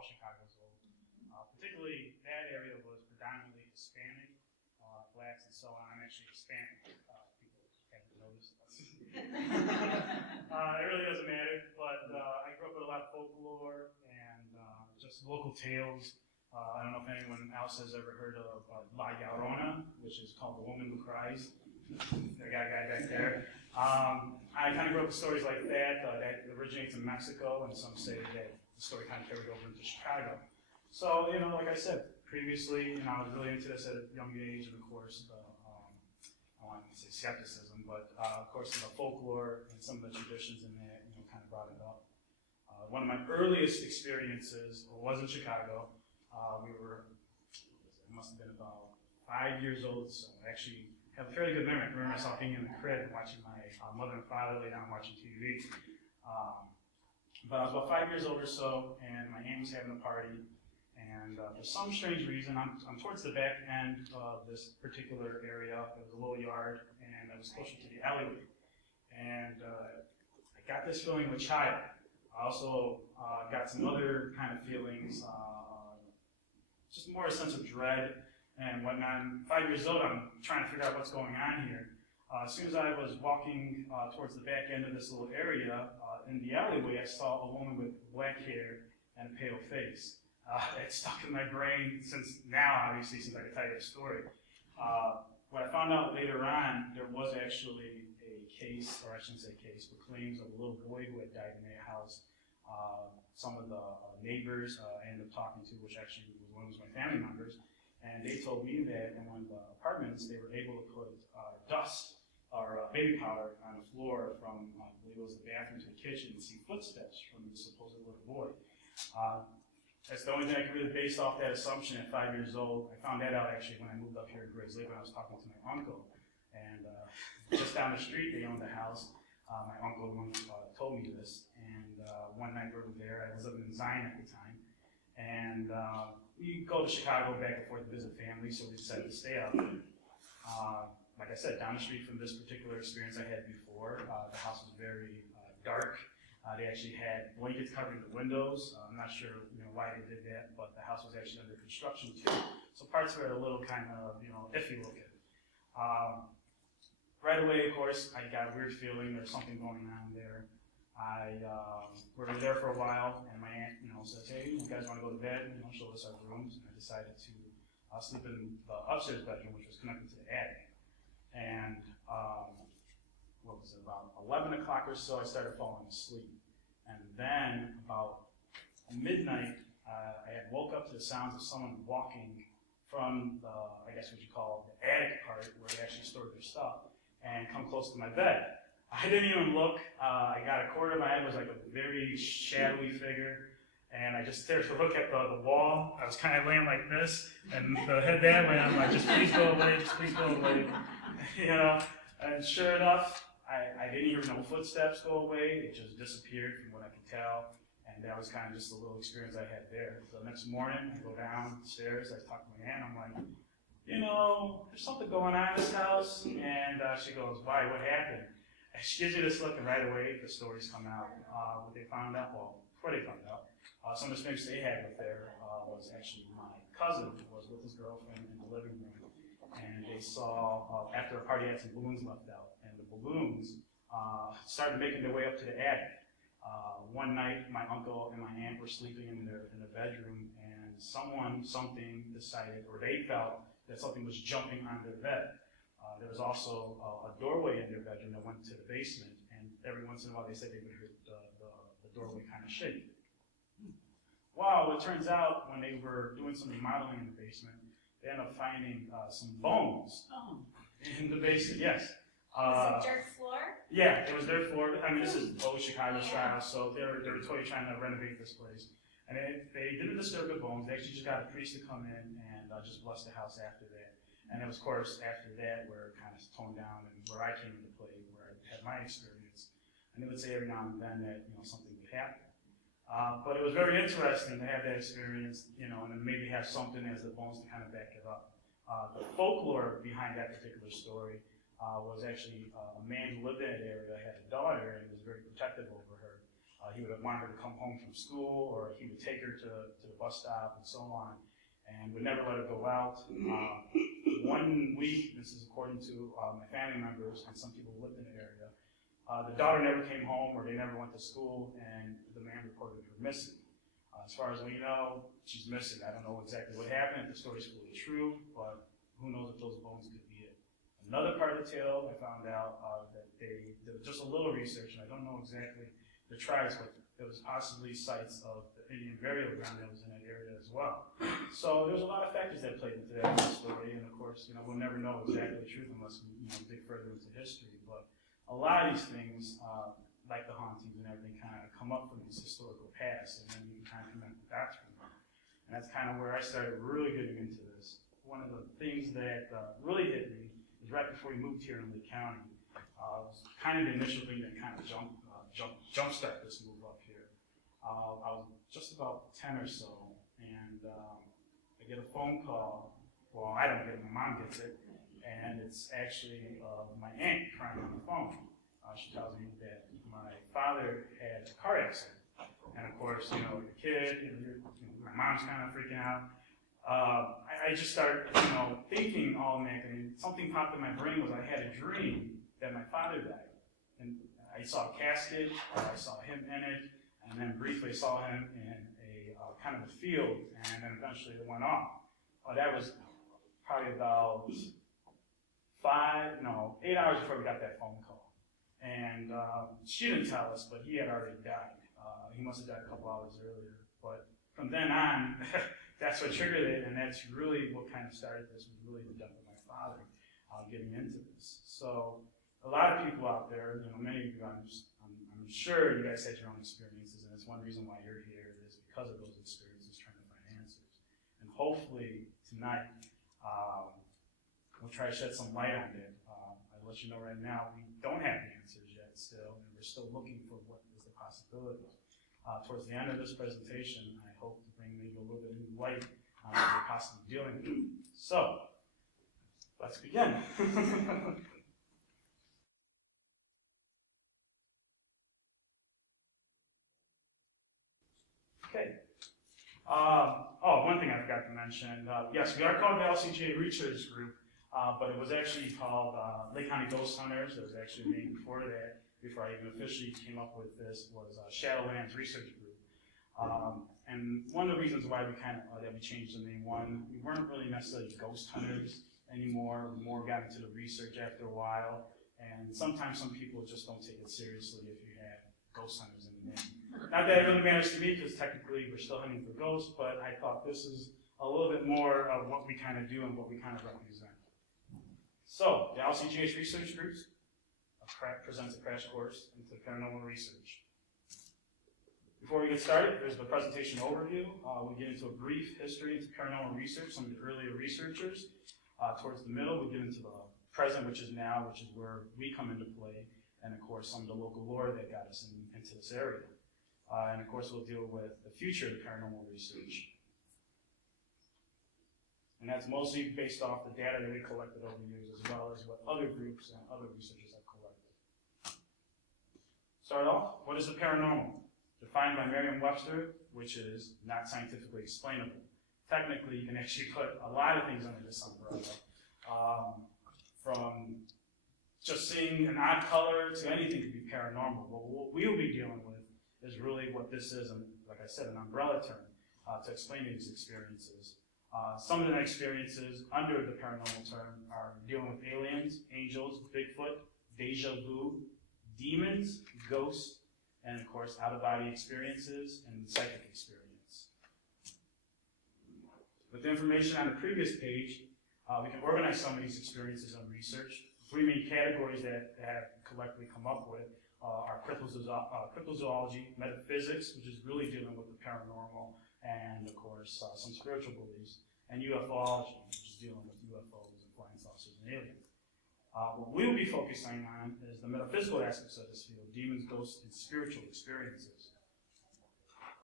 all Chicago's old. Particularly, that area was predominantly Hispanic, blacks, and so on. I'm actually Hispanic. People haven't noticed. It really doesn't matter, but I grew up with a lot of folklore and just local tales. I don't know if anyone else has ever heard of La Llorona, which is called The Woman Who Cries. I got a guy back there. I kind of grew up with stories like that that originates in Mexico, and some say that the story kind of carried over into Chicago. So, like I said previously, I was really into this at a young age, and of course, I want to say skepticism, but of course, the folklore and some of the traditions in that, kind of brought it up. One of my earliest experiences was in Chicago. I must have been about 5 years old, so I actually have a fairly good memory. I remember myself being in the crib watching my mother and father lay down watching TV. But I was about 5 years old or so, and my aunt was having a party. And for some strange reason, I'm towards the back end of this particular area. It was a little yard, and I was closer to the alleyway. And I got this feeling of a child. I also got some other kind of feelings, just more a sense of dread. And when I'm 5 years old, I'm trying to figure out what's going on here. As soon as I was walking towards the back end of this little area, in the alleyway, I saw a woman with black hair and a pale face. It stuck in my brain since now, obviously, since I could tell you the story. What I found out later on, there was actually a case, or I shouldn't say case, but claims of a little boy who had died in their house. Some of the neighbors I ended up talking to, which actually was one of my family members, and they told me that in one of the apartments, they were able to put dust or baby powder on the floor from, I believe it was the bathroom to the kitchen, and see footsteps from the supposed little boy. That's the only thing I could really base off that assumption at 5 years old. I found that out actually when I moved up here in Grays Lake when I was talking to my uncle. And just down the street, they owned a house. My uncle told me this. And one night we were there. I was living in Zion at the time. And we go to Chicago back and forth to visit family, so we decided to stay up. Like I said, down the street from this particular experience I had before, the house was very dark. They actually had blankets covering the windows. I'm not sure why they did that, but the house was actually under construction too. So parts were a little kind of iffy looking. Right away, of course, I got a weird feeling there's something going on there. We were there for a while, and my aunt says, hey, you guys want to go to bed? Show us our rooms. And I decided to sleep in the upstairs bedroom, which was connected to the attic. And what was it, about 11 o'clock or so, I started falling asleep. And then about midnight, I had woke up to the sounds of someone walking from the, I guess what you call the attic part, where they actually stored their stuff, and come close to my bed. I didn't even look. I got a quarter of my head was like a very shadowy figure, and I just started to look at the wall. I was kind of laying like this, and the head that way, I'm like, just please go away, just please go away. And sure enough, I didn't hear no footsteps go away. It just disappeared from what I could tell. And that was kind of just a little experience I had there. So the next morning, I go downstairs, I talk to my aunt, I'm like, there's something going on in this house. And she goes, why, what happened? And she gives me this look, and right away, the stories come out. What they found out, well, before they found out, some of the experience they had with there was actually my cousin was with his girlfriend in the living room. And they saw, after a party, had some balloons left out. And the balloons started making their way up to the attic. One night, my uncle and my aunt were sleeping in their bedroom, and something decided, or they felt that something was jumping on their bed. There was also a doorway in their bedroom that went to the basement, and every once in a while they said they would hear the doorway kind of shake. Well, it turns out when they were doing some remodeling in the basement, they ended up finding some bones in the basement. Yes. Was it dirt floor? Yeah, it was their floor. I mean, this is old Chicago style, so they were totally trying to renovate this place. And they didn't disturb the bones. They actually just got a priest to come in and just bless the house after that. And it was, of course, after that where it kind of toned down and where I came into play, where I had my experience. And they would say every now and then that something would happen. But it was very interesting to have that experience, and then maybe have something as the bones to kind of back it up. The folklore behind that particular story was actually a man who lived in that area, had a daughter, and was very protective over her. He would want her to come home from school, or he would take her to the bus stop and so on, and would never let her go out. 1 week, this is according to my family members and some people who lived in the area, the daughter never came home, or they never went to school, and the man reported her missing. As far as we know, she's missing. I don't know exactly what happened, if the story's fully true, but who knows if those bones could be it. Another part of the tale, I found out that they did just a little research, and I don't know exactly the tribes, but there was possibly sites of the Indian burial ground that was in that area as well. So there's a lot of factors that played into that story, and of course, we'll never know exactly the truth unless we dig further into history. But a lot of these things, like the hauntings and everything, kind of come up from these historical past, and then you can kind of connect the dots from them. And that's kind of where I started really getting into this. One of the things that really hit me is right before we moved here in Lee County. It was kind of the initial thing that kind of jumpstart this move up here. I was just about 10 or so, and I get a phone call. Well, I don't get it, my mom gets it, and it's actually my aunt crying on the phone. She tells me that my father had a car accident, and of course, the kid, my mom's kind of freaking out. I just started, thinking automatically, and something popped in my brain was I had a dream that my father died, and I saw a casket, I saw him in it, and then briefly saw him in a kind of a field, and then eventually it went off. That was probably about 8 hours before we got that phone call. And she didn't tell us, but he had already died. He must have died a couple hours earlier. But from then on, that's what triggered it, and that's really what kind of started this, was really the death of my father, getting into this. So a lot of people out there, many of you, I'm sure you guys had your own experiences, and it's one reason why you're here is because of those experiences, trying to find answers. And hopefully tonight, we'll try to shed some light on it. I'll let you know right now, we don't have the answers yet still, and we're still looking for what is the possibilities. Towards the end of this presentation, I hope to bring maybe a little bit of new light on what we're possibly dealing with. So, let's begin. Okay. One thing I forgot to mention. Yes, we are called the LCGH Research Group, but it was actually called Lake County Ghost Hunters. There was actually a name before that, before I even officially came up with this, was Shadowlands Research Group. And one of the reasons why we that we changed the name, one, we weren't really necessarily ghost hunters anymore. We more got into the research after a while, and sometimes some people just don't take it seriously if you have ghost hunters in the name. Not that it really matters to me, because technically we're still hunting for ghosts, but I thought this is a little bit more of what we kind of do and what we kind of represent. So, the LCGH Research Groups presents a crash course into paranormal research. Before we get started, there's the presentation overview. We get into a brief history into paranormal research, some of the earlier researchers. Towards the middle, we get into the present, which is now, which is where we come into play, and of course, some of the local lore that got us into this area. And of course, we'll deal with the future of paranormal research. And that's mostly based off the data that we collected over the years, as well as what other groups and other researchers have collected. Start off, what is the paranormal? Defined by Merriam-Webster, which is not scientifically explainable. Technically, you can actually put a lot of things under this umbrella, from just seeing an odd color to anything could be paranormal. But what we'll be dealing with is really what this is, and like I said, an umbrella term to explain these experiences. Some of the experiences under the paranormal term are dealing with aliens, angels, Bigfoot, deja vu, demons, ghosts, and of course, out-of-body experiences and psychic experience. With the information on the previous page, we can organize some of these experiences and research. Three main categories that have collectively come up with are cryptozoology, metaphysics, which is really dealing with the paranormal, and of course, some spiritual beliefs, and ufology, which is dealing with UFOs and flying saucers and aliens. What we'll be focusing on is the metaphysical aspects of this field, demons, ghosts, and spiritual experiences.